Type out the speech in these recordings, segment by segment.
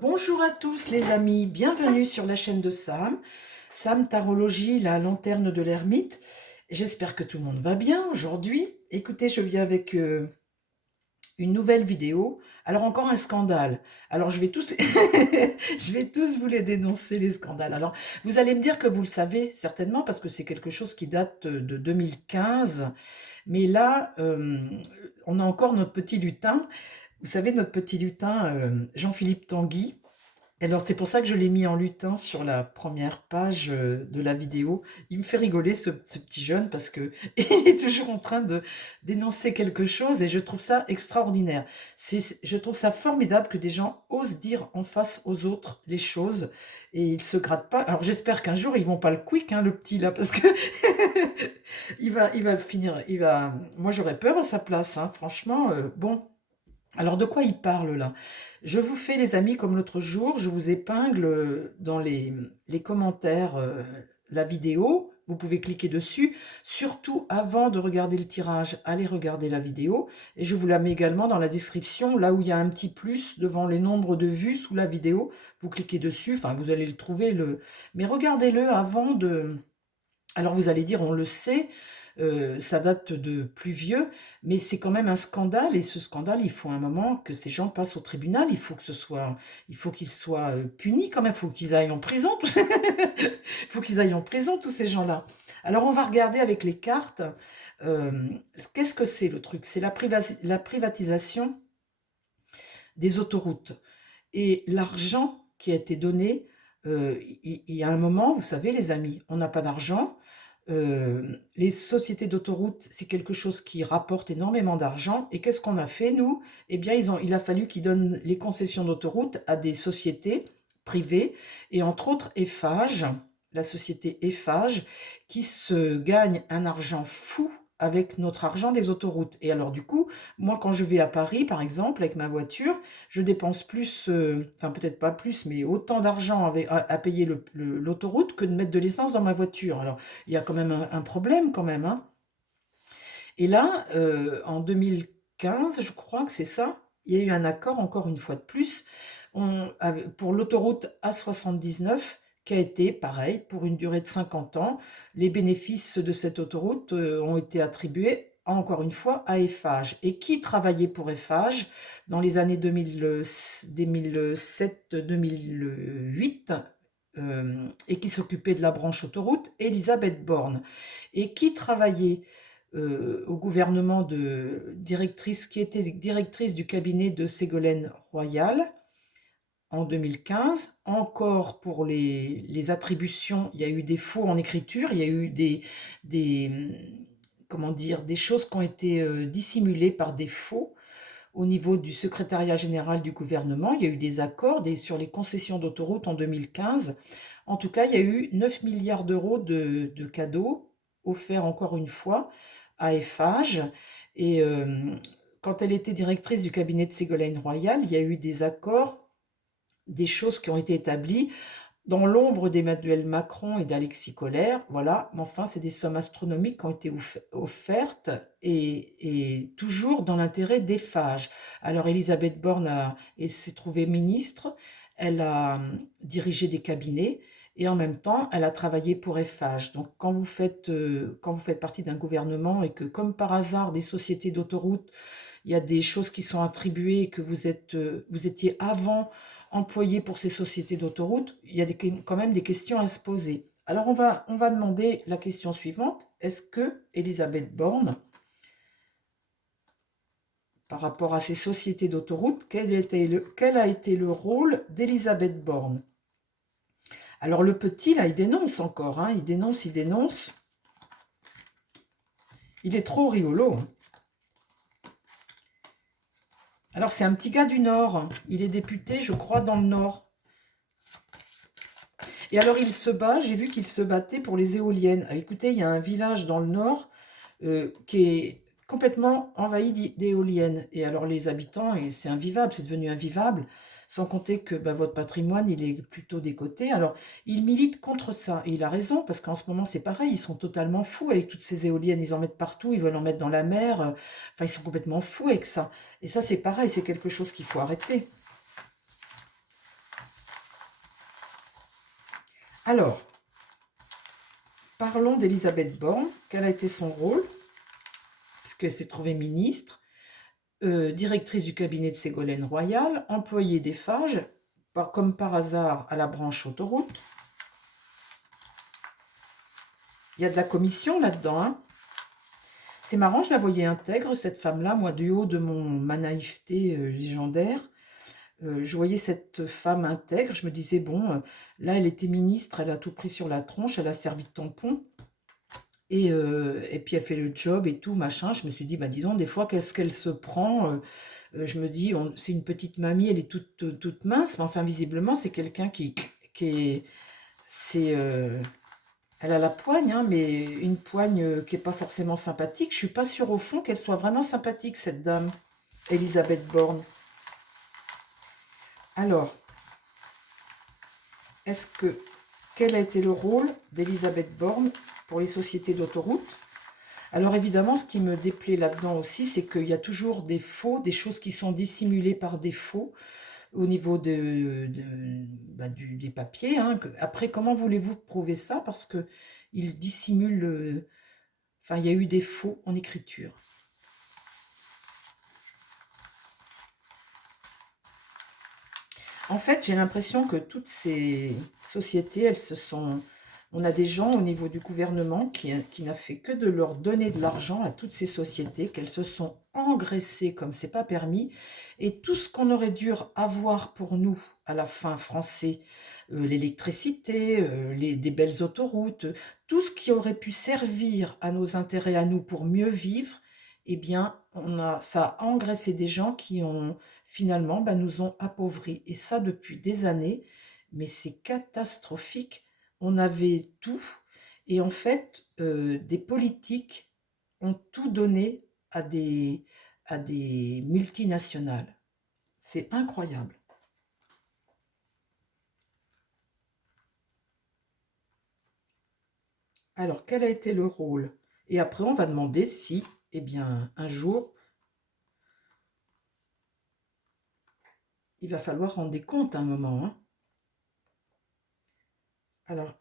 Bonjour à tous les amis, bienvenue sur la chaîne de Sam. Sam Tarologie, la lanterne de l'ermite. J'espère que tout le monde va bien aujourd'hui. Écoutez, je viens avec une nouvelle vidéo. Alors encore un scandale. Alors je vais tous, je vais tous vous les dénoncer les scandales. Alors vous allez me dire que vous le savez certainement parce que c'est quelque chose qui date de 2015. Mais là, on a encore notre petit lutin. Vous savez, notre petit lutin, Jean-Philippe Tanguy. Alors, c'est pour ça que je l'ai mis en lutin sur la première page de la vidéo. Il me fait rigoler, ce petit jeune, parce que il est toujours en train de dénoncer quelque chose et je trouve ça extraordinaire. Je trouve ça formidable que des gens osent dire en face aux autres les choses et ils se grattent pas. Alors, j'espère qu'un jour, ils vont pas le quick, hein, le petit là, parce que il va finir, moi, j'aurais peur à sa place, hein, franchement, bon. Alors, de quoi il parle là? Je vous fais, les amis, comme l'autre jour, je vous épingle dans les commentaires la vidéo. Vous pouvez cliquer dessus. Surtout, avant de regarder le tirage, allez regarder la vidéo. Et je vous la mets également dans la description, là où il y a un petit plus devant les nombres de vues sous la vidéo. Vous cliquez dessus, enfin, vous allez le trouver. Mais regardez-le avant de... Alors vous allez dire, on le sait, ça date de plus vieux, mais c'est quand même un scandale, et ce scandale, il faut un moment que ces gens passent au tribunal, il faut qu'ils soient punis quand même, il faut qu'ils aillent en prison, il faut qu'ils aillent en prison, tous ces gens-là. Alors on va regarder avec les cartes, euh, qu'est-ce que c'est le truc? C'est la privatisation des autoroutes. Et l'argent qui a été donné, il y a un moment, vous savez les amis, on n'a pas d'argent. Les sociétés d'autoroutes, c'est quelque chose qui rapporte énormément d'argent. Et qu'est-ce qu'on a fait, nous? Eh bien, il a fallu qu'ils donnent les concessions d'autoroutes à des sociétés privées, et entre autres Eiffage, la société Eiffage, qui se gagne un argent fou avec notre argent des autoroutes. Et alors du coup, moi quand je vais à Paris, par exemple, avec ma voiture, je dépense plus, enfin peut-être pas plus, mais autant d'argent à payer l'autoroute que de mettre de l'essence dans ma voiture. Alors, il y a quand même un problème quand même, hein. Et là, en 2015, je crois que c'est ça, il y a eu un accord, encore une fois de plus, pour l'autoroute A79, qui a été, pareil, pour une durée de 50 ans. Les bénéfices de cette autoroute ont été attribués, encore une fois, à Eiffage. Et qui travaillait pour Eiffage dans les années 2007-2008, et qui s'occupait de la branche autoroute? Elisabeth Borne. Et qui travaillait au gouvernement de directrice, qui était directrice du cabinet de Ségolène Royal en 2015. Encore pour les attributions, il y a eu des faux en écriture, il y a eu des, comment dire, des choses qui ont été dissimulées par des faux au niveau du secrétariat général du gouvernement. Il y a eu des accords sur les concessions d'autoroutes en 2015. En tout cas, il y a eu 9 milliards d'euros de cadeaux offerts encore une fois à Eiffage. Et quand elle était directrice du cabinet de Ségolène Royal, il y a eu des accords, des choses qui ont été établies dans l'ombre d'Emmanuel Macron et d'Alexis Collère, voilà, mais enfin, c'est des sommes astronomiques qui ont été offertes, et toujours dans l'intérêt d'Eiffage. Alors, Elisabeth Borne s'est trouvée ministre, elle a dirigé des cabinets, et en même temps, elle a travaillé pour Eiffage. Donc, quand vous faites partie d'un gouvernement et que, comme par hasard, des sociétés d'autoroutes, il y a des choses qui sont attribuées et que vous étiez avant employé pour ces sociétés d'autoroutes, il y a quand même des questions à se poser. Alors on va demander la question suivante. Est-ce que Elisabeth Borne, par rapport à ces sociétés d'autoroutes, quel a été le rôle d'Elisabeth Borne? Alors le petit, là, il dénonce encore, hein, il dénonce, il dénonce. Il est trop rigolo, hein. Alors c'est un petit gars du Nord, il est député, je crois, dans le Nord. Et alors il se bat, j'ai vu qu'il se battait pour les éoliennes. Ah, écoutez, il y a un village dans le Nord qui est complètement envahi d'éoliennes. Et alors les habitants, et c'est invivable, c'est devenu invivable, sans compter que bah, votre patrimoine, il est plutôt décoté. Alors il milite contre ça, et il a raison, parce qu'en ce moment c'est pareil, ils sont totalement fous avec toutes ces éoliennes, ils en mettent partout, ils veulent en mettre dans la mer, enfin ils sont complètement fous avec ça. Et ça c'est pareil, c'est quelque chose qu'il faut arrêter. Alors, parlons d'Elisabeth Borne. Quel a été son rôle? Parce qu'elle s'est trouvée ministre, directrice du cabinet de Ségolène Royal, employée d'Eiffage, comme par hasard à la branche autoroute. Il y a de la commission là-dedans, hein. C'est marrant, je la voyais intègre, cette femme-là, moi, du haut de ma naïveté légendaire. Je voyais cette femme intègre, je me disais, bon, là, elle était ministre, elle a tout pris sur la tronche, elle a servi de tampon, et puis elle fait le job et tout, machin. Je me suis dit, bah dis donc, des fois, qu'est-ce qu'elle se prend je me dis, c'est une petite mamie, elle est toute mince, mais enfin, visiblement, c'est quelqu'un qui est... C'est... elle a la poigne, hein, mais une poigne qui n'est pas forcément sympathique. Je suis pas sûre au fond qu'elle soit vraiment sympathique, cette dame, Elisabeth Borne. Alors, quel a été le rôle d'Elisabeth Borne pour les sociétés d'autoroute? Alors évidemment, ce qui me déplaît là-dedans aussi, c'est qu'il y a toujours des faux, des choses qui sont dissimulées par défaut au niveau des papiers, hein. Après, comment voulez-vous prouver ça? Parce que il dissimule... Enfin, il y a eu des faux en écriture. En fait, j'ai l'impression que toutes ces sociétés, elles se sont... On a des gens au niveau du gouvernement qui n'a fait que de leur donner de l'argent à toutes ces sociétés, qu'elles se sont engraissées comme c'est pas permis, et tout ce qu'on aurait dû avoir pour nous, à la fin, Français, l'électricité, des belles autoroutes, tout ce qui aurait pu servir à nos intérêts à nous pour mieux vivre, eh bien, ça a engraissé des gens qui ont finalement nous ont appauvris. Et ça depuis des années, mais c'est catastrophique. On avait tout, et en fait, des politiques ont tout donné à des multinationales. C'est incroyable. Alors, quel a été le rôle? Et après, on va demander si, eh bien, un jour, il va falloir rendre des comptes à un moment, hein. Alors,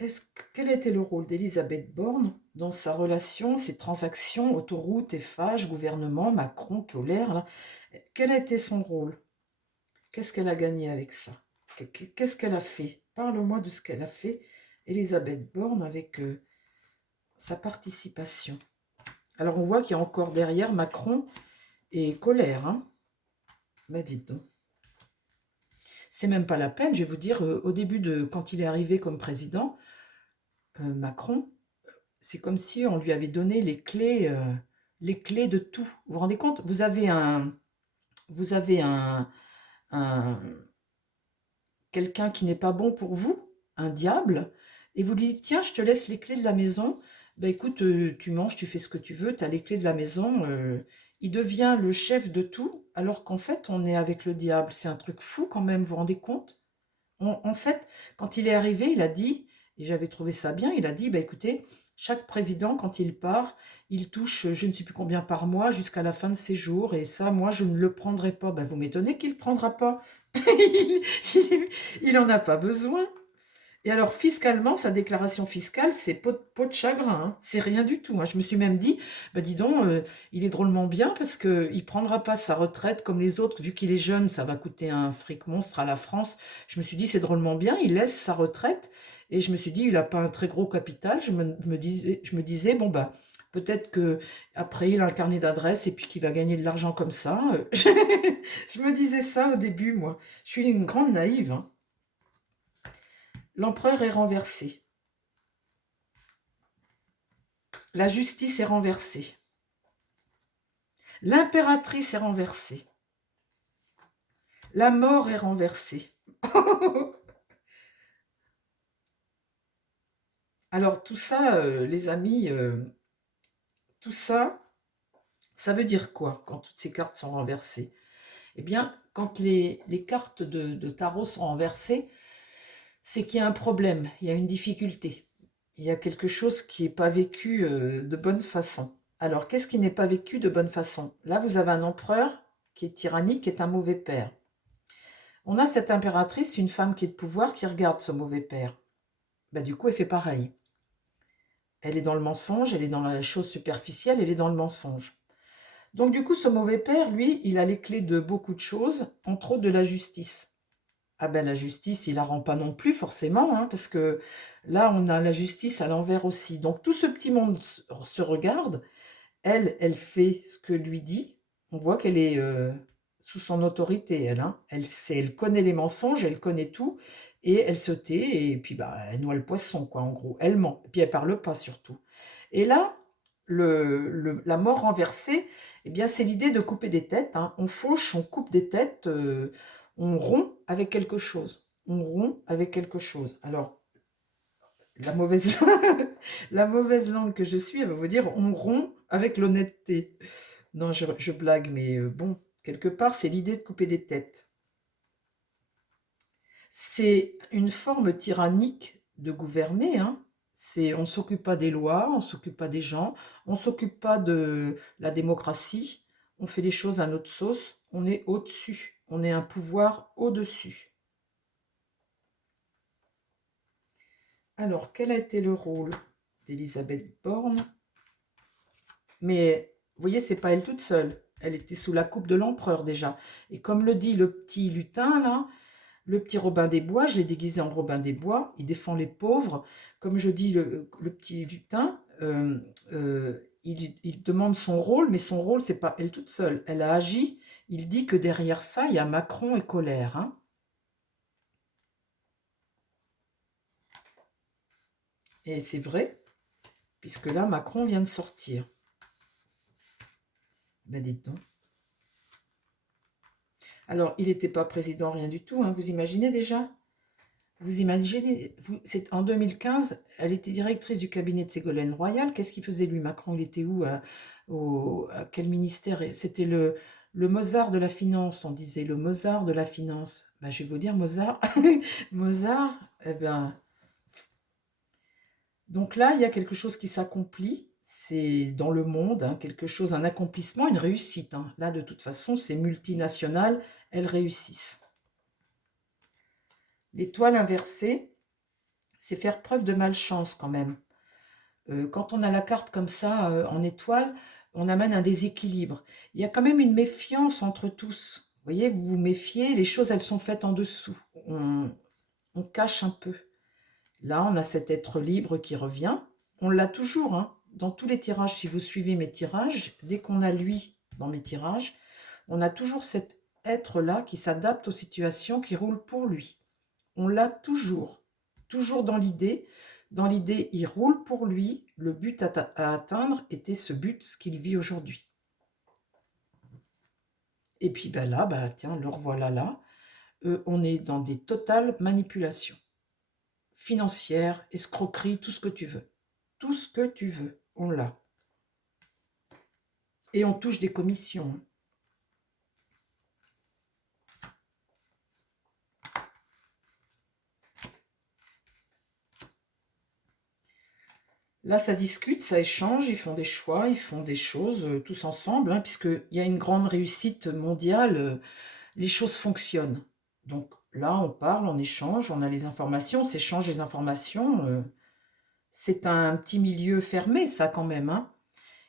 quel a été le rôle d'Elisabeth Borne dans sa relation, ses transactions, autoroute, Eiffage, gouvernement, Macron, colère, là? Quel a été son rôle? Qu'est-ce qu'elle a gagné avec ça? Qu'est-ce qu'elle a fait? Parle-moi de ce qu'elle a fait, Elisabeth Borne, avec sa participation. Alors, on voit qu'il y a encore derrière Macron et colère, hein? Ben, dites donc. C'est même pas la peine, je vais vous dire, au début quand il est arrivé comme président, Macron, c'est comme si on lui avait donné les clés de tout. Vous vous rendez compte? Vous avez quelqu'un qui n'est pas bon pour vous, un diable, et vous lui dites, tiens, je te laisse les clés de la maison. Ben écoute, tu manges, tu fais ce que tu veux, tu as les clés de la maison. Il devient le chef de tout, alors qu'en fait, on est avec le diable. C'est un truc fou quand même, vous vous rendez compte? En fait, quand il est arrivé, il a dit, et j'avais trouvé ça bien, il a dit, bah, écoutez, chaque président, quand il part, il touche je ne sais plus combien par mois jusqu'à la fin de ses jours, et ça, moi, je ne le prendrai pas. Ben, vous m'étonnez qu'il ne le prendra pas. Il n'en a pas besoin. Et alors, fiscalement, sa déclaration fiscale, c'est peau de chagrin, hein. C'est rien du tout, hein. Je me suis même dit, bah dis donc, il est drôlement bien parce qu'il ne prendra pas sa retraite comme les autres. Vu qu'il est jeune, ça va coûter un fric monstre à la France. Je me suis dit, c'est drôlement bien, il laisse sa retraite. Et je me suis dit, il n'a pas un très gros capital. Je me disais, bon, bah, peut-être que après il a un carnet d'adresses et puis qu'il va gagner de l'argent comme ça. Je me disais ça au début, moi. Je suis une grande naïve, hein. L'empereur est renversé. La justice est renversée. L'impératrice est renversée. La mort est renversée. Alors tout ça, les amis, tout ça, ça veut dire quoi quand toutes ces cartes sont renversées? Eh bien, quand les cartes de tarot sont renversées, c'est qu'il y a un problème, il y a une difficulté. Il y a quelque chose qui n'est pas vécu de bonne façon. Alors, qu'est-ce qui n'est pas vécu de bonne façon? Là, vous avez un empereur qui est tyrannique, qui est un mauvais père. On a cette impératrice, une femme qui est de pouvoir, qui regarde ce mauvais père. bah, du coup, elle fait pareil. Elle est dans le mensonge, elle est dans la chose superficielle, elle est dans le mensonge. Donc du coup, ce mauvais père, lui, il a les clés de beaucoup de choses, entre autres de la justice. Ah ben la justice, il la rend pas non plus forcément, hein, parce que là, on a la justice à l'envers aussi. Donc tout ce petit monde se regarde. Elle fait ce que lui dit. On voit qu'elle est sous son autorité, elle. Hein. Elle connaît les mensonges, elle connaît tout, et elle se tait, et puis bah, elle noie le poisson, quoi, en gros. Elle ment, et puis elle parle pas surtout. Et là, la mort renversée, eh bien, c'est l'idée de couper des têtes. Hein. On fauche, on coupe des têtes, on rompt avec quelque chose. On rompt avec quelque chose. Alors, la mauvaise, la mauvaise langue que je suis, elle va vous dire on rompt avec l'honnêteté. Non, je blague, mais bon, quelque part, c'est l'idée de couper des têtes. C'est une forme tyrannique de gouverner, hein. On ne s'occupe pas des lois, on ne s'occupe pas des gens, on ne s'occupe pas de la démocratie, on fait les choses à notre sauce, on est au-dessus, on est un pouvoir au-dessus. Alors, quel a été le rôle d'Elisabeth Borne? Mais vous voyez, c'est pas elle toute seule. Elle était sous la coupe de l'empereur déjà. Et comme le dit le petit lutin, là, le petit Robin des Bois, je l'ai déguisé en Robin des Bois, il défend les pauvres. Comme je dis, le petit lutin, il demande son rôle, mais son rôle, c'est pas elle toute seule. Elle a agi. Il dit que derrière ça, il y a Macron et colère. Hein. Et c'est vrai, puisque là, Macron vient de sortir. Ben dites donc. Alors, il n'était pas président, rien du tout, hein, vous imaginez déjà? Vous imaginez, c'est en 2015, elle était directrice du cabinet de Ségolène Royal. Qu'est-ce qu'il faisait lui, Macron? Il était où? À quel ministère? C'était le Mozart de la finance, on disait, le Mozart de la finance. Ben, je vais vous dire, Mozart, Mozart, eh ben, donc là, il y a quelque chose qui s'accomplit, c'est dans le monde, hein, quelque chose, un accomplissement, une réussite. Hein. Là, de toute façon, c'est multinational, elles réussissent. L'étoile inversée, c'est faire preuve de malchance quand même. Quand on a la carte comme ça en étoile, on amène un déséquilibre. Il y a quand même une méfiance entre tous. Vous voyez, vous vous méfiez, les choses, elles sont faites en dessous. On cache un peu. Là, on a cet être libre qui revient. On l'a toujours, hein. Dans tous les tirages, si vous suivez mes tirages, dès qu'on a lui dans mes tirages, on a toujours cet être-là qui s'adapte aux situations, qui roule pour lui. On l'a toujours, toujours dans l'idée. Dans l'idée, il roule pour lui. Le but à atteindre était ce but, ce qu'il vit aujourd'hui. Et puis ben là, ben, tiens, le revoilà là. On est dans des totales manipulations financières, escroqueries, tout ce que tu veux. Tout ce que tu veux, on l'a. Et on touche des commissions. Là, ça discute, ça échange, ils font des choix, ils font des choses tous ensemble, hein, puisqu'il y a une grande réussite mondiale, les choses fonctionnent. Donc là, on parle, on échange, on a les informations, on s'échange les informations. C'est un petit milieu fermé, ça quand même. Hein.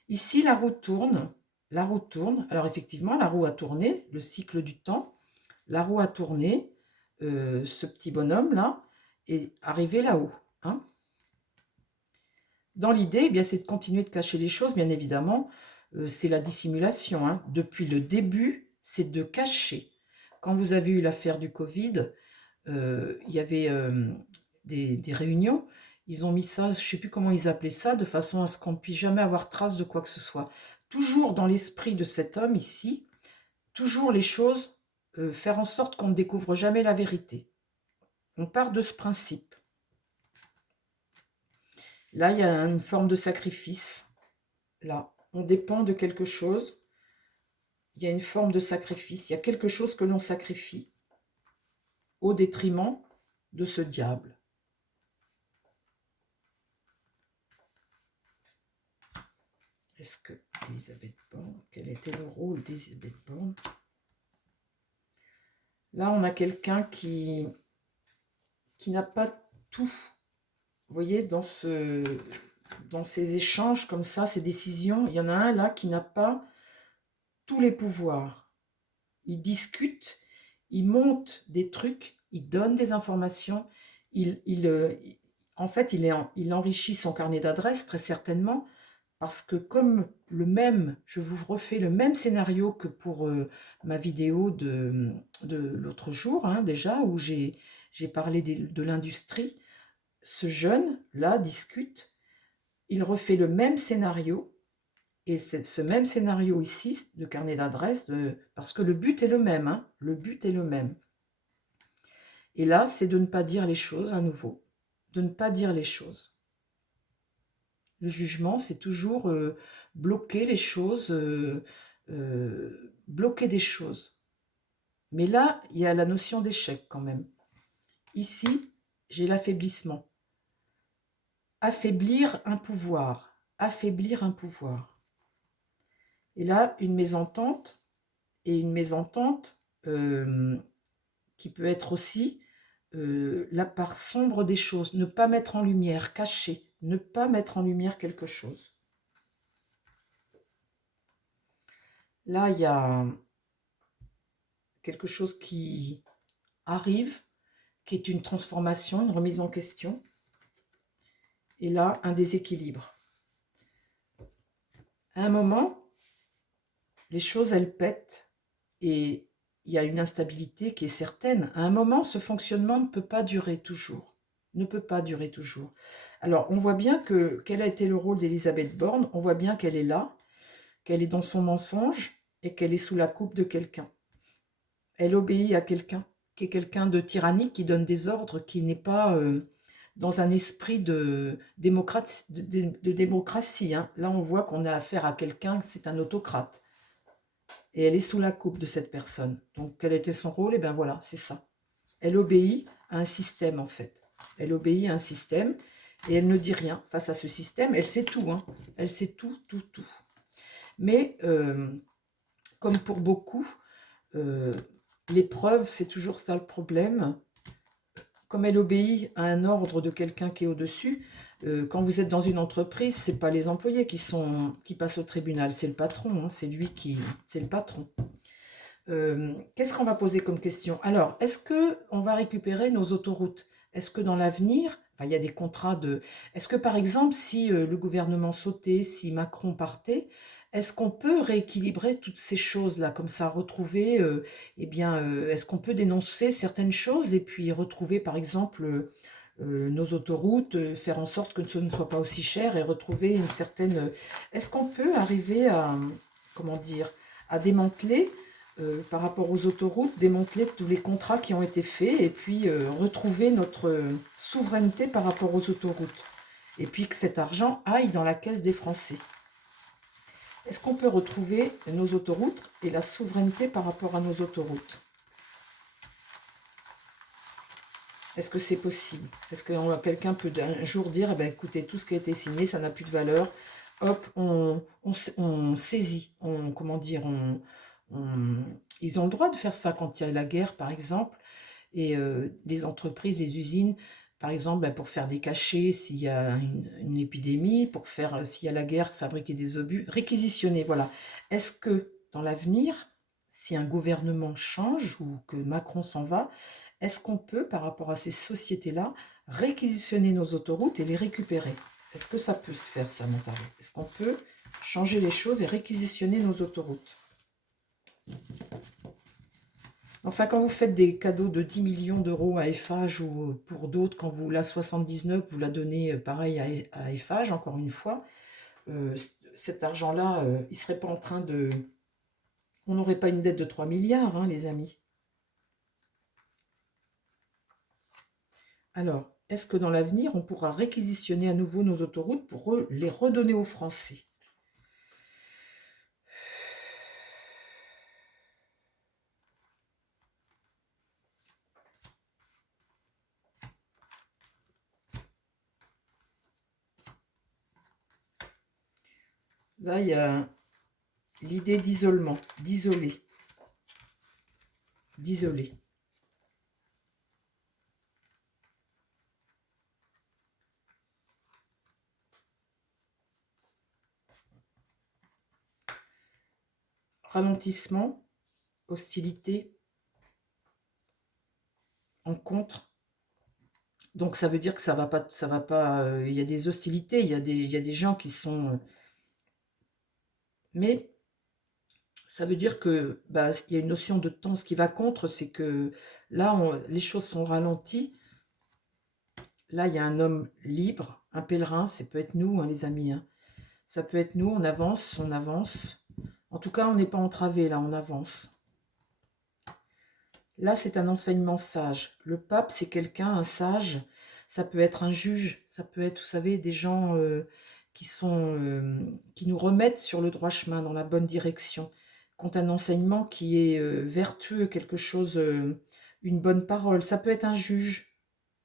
Ici, la roue tourne, la roue tourne. Alors effectivement, la roue a tourné, le cycle du temps. La roue a tourné, ce petit bonhomme-là est arrivé là-haut. Hein. Dans l'idée, eh bien, c'est de continuer de cacher les choses, bien évidemment. C'est la dissimulation. Hein. Depuis le début, c'est de cacher. Quand vous avez eu l'affaire du Covid, il y avait des réunions. Ils ont mis ça, je ne sais plus comment ils appelaient ça, de façon à ce qu'on ne puisse jamais avoir trace de quoi que ce soit. Toujours dans l'esprit de cet homme ici, toujours les choses, faire en sorte qu'on ne découvre jamais la vérité. On part de ce principe. Là, il y a une forme de sacrifice. Là, on dépend de quelque chose. Il y a une forme de sacrifice. Il y a quelque chose que l'on sacrifie au détriment de ce diable. Est-ce que Elisabeth Borne, quel était le rôle d'Elisabeth Borne? Là, on a quelqu'un qui n'a pas tout. vous voyez, dans ces échanges comme ça, ces décisions, il y en a un là qui n'a pas tous les pouvoirs. Il discute, il monte des trucs, il donne des informations, en fait, il enrichit son carnet d'adresses très certainement, parce que comme je vous refais le même scénario que pour ma vidéo de l'autre jour, hein, déjà, où j'ai parlé de l'industrie. Ce jeune-là discute, il refait le même scénario, et c'est ce même scénario ici, de carnet d'adresses, parce que le but est le même, hein, le but est le même. Et là, c'est de ne pas dire les choses à nouveau, de ne pas dire les choses. Le jugement, c'est toujours bloquer les choses, bloquer des choses. Mais là, il y a la notion d'échec quand même. Ici, j'ai l'affaiblissement. Affaiblir un pouvoir. Affaiblir un pouvoir. Et là, une mésentente, et une mésentente qui peut être aussi la part sombre des choses. Ne pas mettre en lumière, cacher, ne pas mettre en lumière quelque chose. Là, il y a quelque chose qui arrive, qui est une transformation, une remise en question. Et là, un déséquilibre. À un moment, les choses, elles pètent et il y a une instabilité qui est certaine. À un moment, ce fonctionnement ne peut pas durer toujours. Ne peut pas durer toujours. Alors, on voit bien quel a été le rôle d'Elisabeth Borne. On voit bien qu'elle est là, qu'elle est dans son mensonge et qu'elle est sous la coupe de quelqu'un. Elle obéit à quelqu'un, qui est quelqu'un de tyrannique, qui donne des ordres, qui n'est pas dans un esprit de démocratie. Hein. Là, on voit qu'on a affaire à quelqu'un, c'est un autocrate. Et elle est sous la coupe de cette personne. Donc, quel était son rôle? Eh bien voilà, c'est ça. Elle obéit à un système, en fait. Elle obéit à un système et elle ne dit rien face à ce système. Elle sait tout, hein. Elle sait tout, tout, tout. Mais, comme pour beaucoup, l'épreuve, c'est toujours ça le problème. Comme elle obéit à un ordre de quelqu'un qui est au-dessus, quand vous êtes dans une entreprise, ce n'est pas les employés qui passent au tribunal, c'est le patron, hein, c'est le patron. Qu'est-ce qu'on va poser comme question? Alors, est-ce qu'on va récupérer nos autoroutes? Est-ce que dans l'avenir, il y a des contrats de... Est-ce que par exemple, si le gouvernement sautait, si Macron partait, est-ce qu'on peut rééquilibrer toutes ces choses-là, comme ça, retrouver, est-ce qu'on peut dénoncer certaines choses et puis retrouver par exemple nos autoroutes, faire en sorte que ce ne soit pas aussi cher et retrouver une certaine... Est-ce qu'on peut arriver à, comment dire, à démanteler par rapport aux autoroutes, démanteler tous les contrats qui ont été faits et puis retrouver notre souveraineté par rapport aux autoroutes. Et puis que cet argent aille dans la caisse des Français. Est-ce qu'on peut retrouver nos autoroutes et la souveraineté par rapport à nos autoroutes? Est-ce que c'est possible? Est-ce que quelqu'un peut un jour dire, eh ben, écoutez, tout ce qui a été signé, ça n'a plus de valeur, hop, on saisit, comment dire, ils ont le droit de faire ça quand il y a la guerre, par exemple, et les entreprises, les usines, par exemple, ben, pour faire des cachets s'il y a une épidémie, pour faire, s'il y a la guerre, fabriquer des obus, réquisitionner, voilà. Est-ce que dans l'avenir, si un gouvernement change ou que Macron s'en va, est-ce qu'on peut, par rapport à ces sociétés-là, réquisitionner nos autoroutes et les récupérer? Est-ce que ça peut se faire, ça, Montarot? Est-ce qu'on peut changer les choses et réquisitionner nos autoroutes? Enfin, quand vous faites des cadeaux de 10 millions d'euros à Eiffage ou pour d'autres, quand vous la 79, vous la donnez pareil à Eiffage, encore une fois, cet argent-là, il ne serait pas en train de... On n'aurait pas une dette de 3 milliards, hein, les amis. Alors, est-ce que dans l'avenir, on pourra réquisitionner à nouveau nos autoroutes pour les redonner aux Français? Là, il y a l'idée d'isolement, d'isoler. D'isoler. ralentissement, hostilité, en contre. Donc ça veut dire que ça va pas. Il y a des hostilités, il y a des gens qui sont. Mais ça veut dire que bah, il y a une notion de temps. Ce qui va contre, c'est que là, les choses sont ralenties. Là, il y a un homme libre, un pèlerin. Ça peut être nous, hein, les amis. Hein. Ça peut être nous. On avance, on avance. En tout cas, on n'est pas entravé. Là, on avance. Là, c'est un enseignement sage. Le pape, c'est quelqu'un, un sage. Ça peut être un juge, ça peut être, vous savez, des gens qui nous remettent sur le droit chemin, dans la bonne direction, qui ont un enseignement qui est vertueux, quelque chose, une bonne parole. Ça peut être un juge,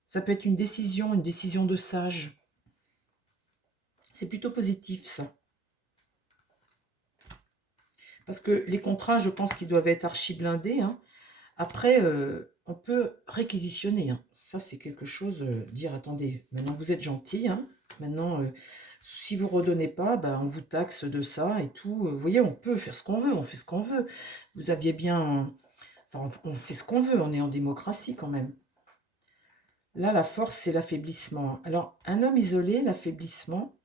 ça peut être une décision de sage. C'est plutôt positif, ça. Parce que les contrats, je pense qu'ils doivent être archi blindés, hein. Après, on peut réquisitionner. Hein. Ça, c'est quelque chose, dire, attendez, maintenant vous êtes gentil, hein, maintenant, si vous ne redonnez pas, ben, on vous taxe de ça et tout. Vous voyez, on peut faire ce qu'on veut, on fait ce qu'on veut. Vous aviez bien... Enfin, on fait ce qu'on veut, on est en démocratie quand même. Là, la force, c'est l'affaiblissement. Alors, un homme isolé, l'affaiblissement,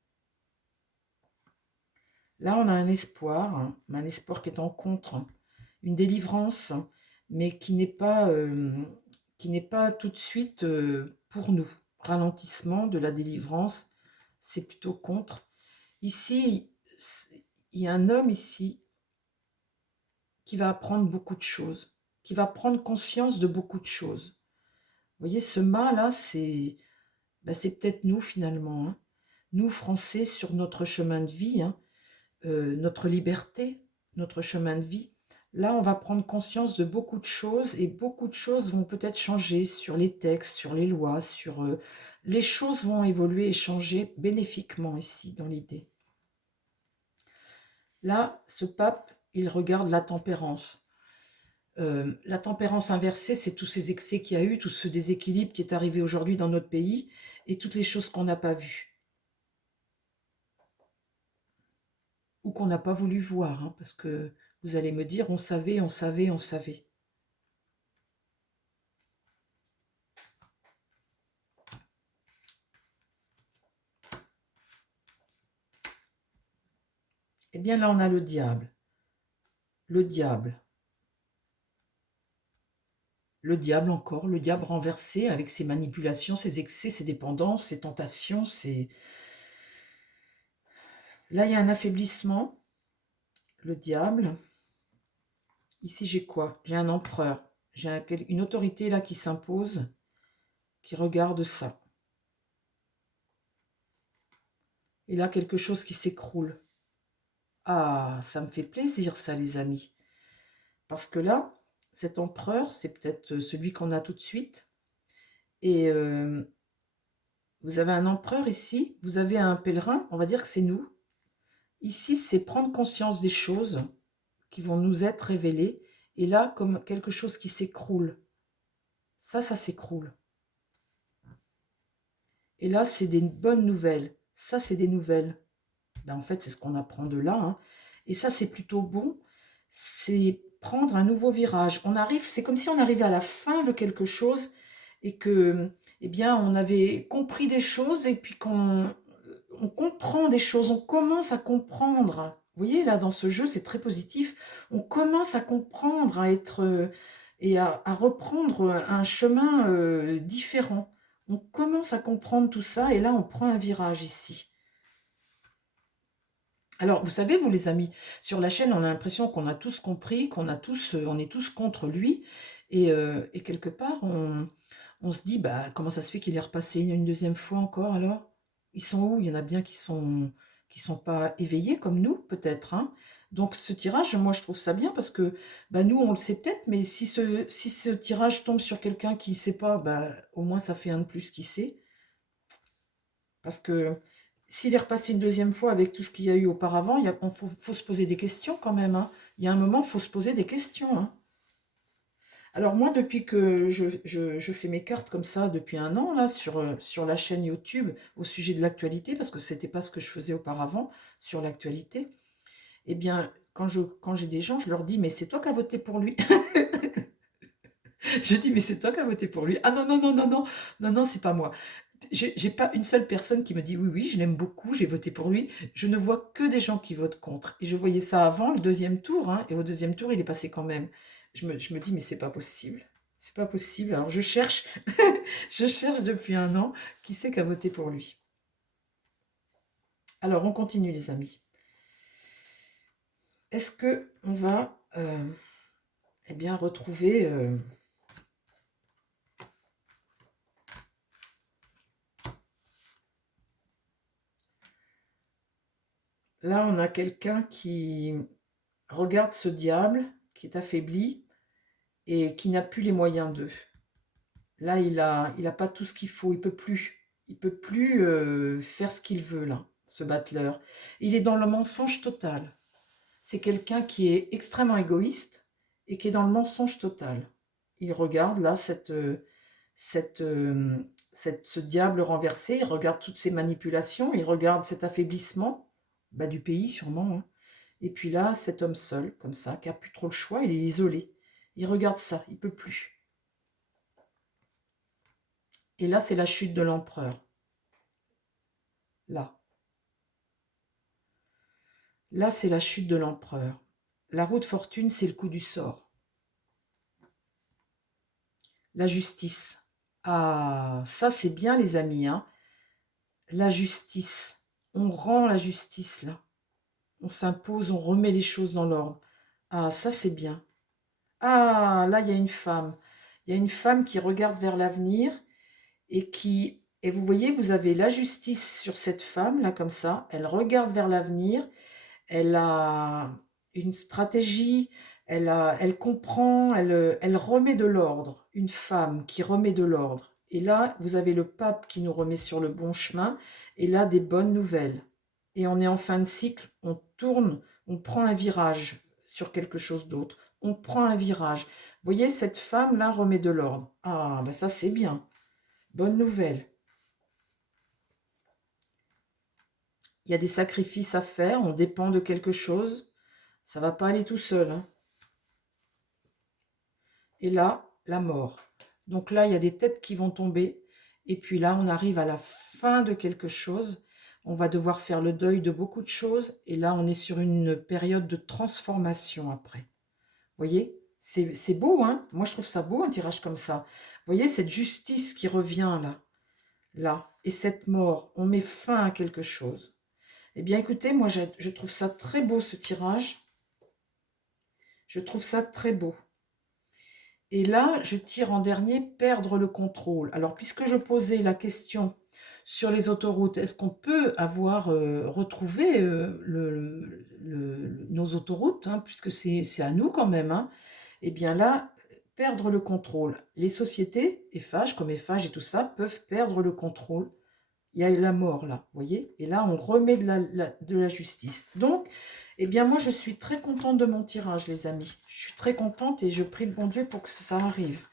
là, on a un espoir, hein, un espoir qui est en contre, une délivrance, mais qui n'est pas tout de suite pour nous. Ralentissement de la délivrance, c'est plutôt contre. Ici, il y a un homme ici qui va apprendre beaucoup de choses, qui va prendre conscience de beaucoup de choses. Vous voyez, ce mât-là, c'est peut-être nous finalement, hein. Nous, Français, sur notre chemin de vie, hein, notre liberté, notre chemin de vie. Là, on va prendre conscience de beaucoup de choses et beaucoup de choses vont peut-être changer sur les textes, sur les lois, les choses vont évoluer et changer bénéfiquement ici, dans l'idée. Là, ce pape, il regarde la tempérance. La tempérance inversée, c'est tous ces excès qu'il y a eu, tout ce déséquilibre qui est arrivé aujourd'hui dans notre pays et toutes les choses qu'on n'a pas vues ou qu'on n'a pas voulu voir, hein, parce que vous allez me dire, on savait, on savait, on savait. Eh bien là, on a le diable. Le diable. Le diable encore, le diable renversé avec ses manipulations, ses excès, ses dépendances, ses tentations, Là, il y a un affaiblissement. Le diable. Ici, j'ai quoi? J'ai un empereur. J'ai une autorité là qui s'impose, qui regarde ça. Et là, quelque chose qui s'écroule. Ah, ça me fait plaisir ça, les amis. Parce que là, cet empereur, c'est peut-être celui qu'on a tout de suite. Et vous avez un empereur ici, vous avez un pèlerin, on va dire que c'est nous. Ici, c'est prendre conscience des choses qui vont nous être révélées. Et là, comme quelque chose qui s'écroule. Ça s'écroule. Et là, c'est des bonnes nouvelles. Ça, c'est des nouvelles. Ben, en fait, c'est ce qu'on apprend de là. Hein. Et ça, c'est plutôt bon. C'est prendre un nouveau virage. C'est comme si on arrivait à la fin de quelque chose et que, eh bien, on avait compris des choses et puis on comprend des choses, on commence à comprendre. Vous voyez, là, dans ce jeu, c'est très positif. On commence à comprendre, à être et à reprendre un chemin différent. On commence à comprendre tout ça et là, on prend un virage ici. Alors, vous savez, vous les amis, sur la chaîne, on a l'impression qu'on a tous compris, on est tous contre lui, et quelque part, on se dit, bah, comment ça se fait qu'il est repassé une deuxième fois encore, alors? Ils sont où? Il y en a bien qui sont pas éveillés comme nous, peut-être, hein. Donc, ce tirage, moi, je trouve ça bien parce que, bah, nous, on le sait peut-être, mais si ce tirage tombe sur quelqu'un qui ne sait pas, bah, au moins, ça fait un de plus qui sait. Parce que s'il est repassé une deuxième fois avec tout ce qu'il y a eu auparavant, il faut se poser des questions quand même. Hein. Il y a un moment, il faut se poser des questions. Hein. Alors moi, depuis que je fais mes cartes comme ça, depuis un an, là, sur la chaîne YouTube, au sujet de l'actualité, parce que ce n'était pas ce que je faisais auparavant sur l'actualité, eh bien, quand j'ai des gens, je leur dis, mais c'est toi qui as voté pour lui. Je dis, mais c'est toi qui as voté pour lui. Ah non, non, non, non, non, non, non, c'est pas moi. J'ai pas une seule personne qui me dit, oui, oui, je l'aime beaucoup, j'ai voté pour lui. Je ne vois que des gens qui votent contre. Et je voyais ça avant le deuxième tour, hein, et au deuxième tour, il est passé quand même. Je me dis, mais c'est pas possible. C'est pas possible. Alors je cherche, je cherche depuis un an qui c'est qui a voté pour lui. Alors on continue, les amis. Est-ce que on va eh bien, retrouver là, on a quelqu'un qui regarde ce diable qui est affaibli et qui n'a plus les moyens d'eux. Là, il a pas tout ce qu'il faut, il peut plus. Il peut plus faire ce qu'il veut, là, ce battleur. Il est dans le mensonge total. C'est quelqu'un qui est extrêmement égoïste et qui est dans le mensonge total. Il regarde, là, ce diable renversé, il regarde toutes ces manipulations, il regarde cet affaiblissement du pays, sûrement, hein. Et puis là, cet homme seul, comme ça, qui n'a plus trop le choix, il est isolé. Il regarde ça, il ne peut plus. Et là, c'est la chute de l'empereur. Là. Là, c'est la chute de l'empereur. La roue de fortune, c'est le coup du sort. La justice. Ah, ça, c'est bien, les amis, hein. La justice. On rend la justice, là. On s'impose, on remet les choses dans l'ordre. Ah, ça, c'est bien. Ah, là, il y a une femme. Il y a une femme qui regarde vers l'avenir et vous voyez, vous avez la justice sur cette femme, là, comme ça. Elle regarde vers l'avenir. Elle a une stratégie. Elle comprend. Elle remet de l'ordre. Une femme qui remet de l'ordre. Et là, vous avez le pape qui nous remet sur le bon chemin. Et là, des bonnes nouvelles. Et on est en fin de cycle. On tourne, on prend un virage sur quelque chose d'autre. On prend un virage. Vous voyez, cette femme-là remet de l'ordre. Ah, ben ça, c'est bien. Bonne nouvelle. Il y a des sacrifices à faire, on dépend de quelque chose. Ça va pas aller tout seul, hein. Et là, la mort. Donc là, il y a des têtes qui vont tomber. Et puis là, on arrive à la fin de quelque chose. On va devoir faire le deuil de beaucoup de choses. Et là, on est sur une période de transformation après. Vous voyez, c'est beau, hein. Moi, je trouve ça beau, un tirage comme ça. Vous voyez, cette justice qui revient là. Là. Et cette mort, on met fin à quelque chose. Eh bien, écoutez, moi, je trouve ça très beau, ce tirage. Je trouve ça très beau. Et là, je tire en dernier, perdre le contrôle. Alors, puisque je posais la question sur les autoroutes, est-ce qu'on peut avoir retrouvé nos autoroutes, hein, puisque c'est à nous quand même, hein. Eh bien là, perdre le contrôle. Les sociétés, Eiffage, comme Eiffage et tout ça, peuvent perdre le contrôle. Il y a la mort là, vous voyez. Et là, on remet de la justice. Donc, eh bien, moi, je suis très contente de mon tirage, les amis. Je suis très contente et je prie le bon Dieu pour que ça arrive.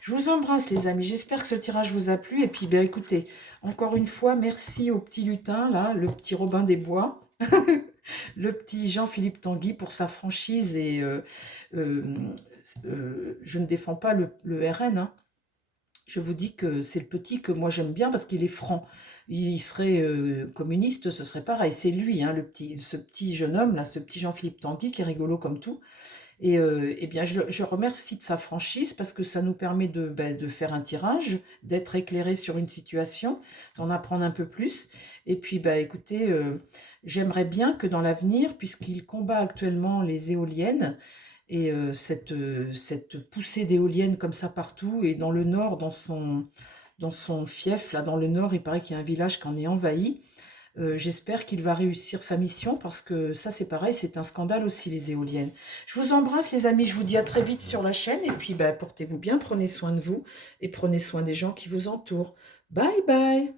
Je vous embrasse, les amis. J'espère que ce tirage vous a plu. Et puis, ben, écoutez, encore une fois, merci au petit lutin, là, le petit Robin des Bois, le petit Jean-Philippe Tanguy pour sa franchise. Et je ne défends pas le RN, hein. Je vous dis que c'est le petit que moi j'aime bien parce qu'il est franc. Il serait communiste, ce serait pareil. C'est lui, hein, ce petit jeune homme, là, ce petit Jean-Philippe Tanguy, qui est rigolo comme tout. Et eh bien, je remercie de sa franchise parce que ça nous permet de faire un tirage, d'être éclairé sur une situation, d'en apprendre un peu plus. Et puis, écoutez, j'aimerais bien que dans l'avenir, puisqu'il combat actuellement les éoliennes, et cette poussée d'éoliennes comme ça partout, et dans le nord, dans son fief, là dans le nord, il paraît qu'il y a un village qui en est envahi. J'espère qu'il va réussir sa mission parce que ça c'est pareil, c'est un scandale aussi les éoliennes. Je vous embrasse les amis, je vous dis à très vite sur la chaîne et puis portez-vous bien, prenez soin de vous et prenez soin des gens qui vous entourent. Bye bye.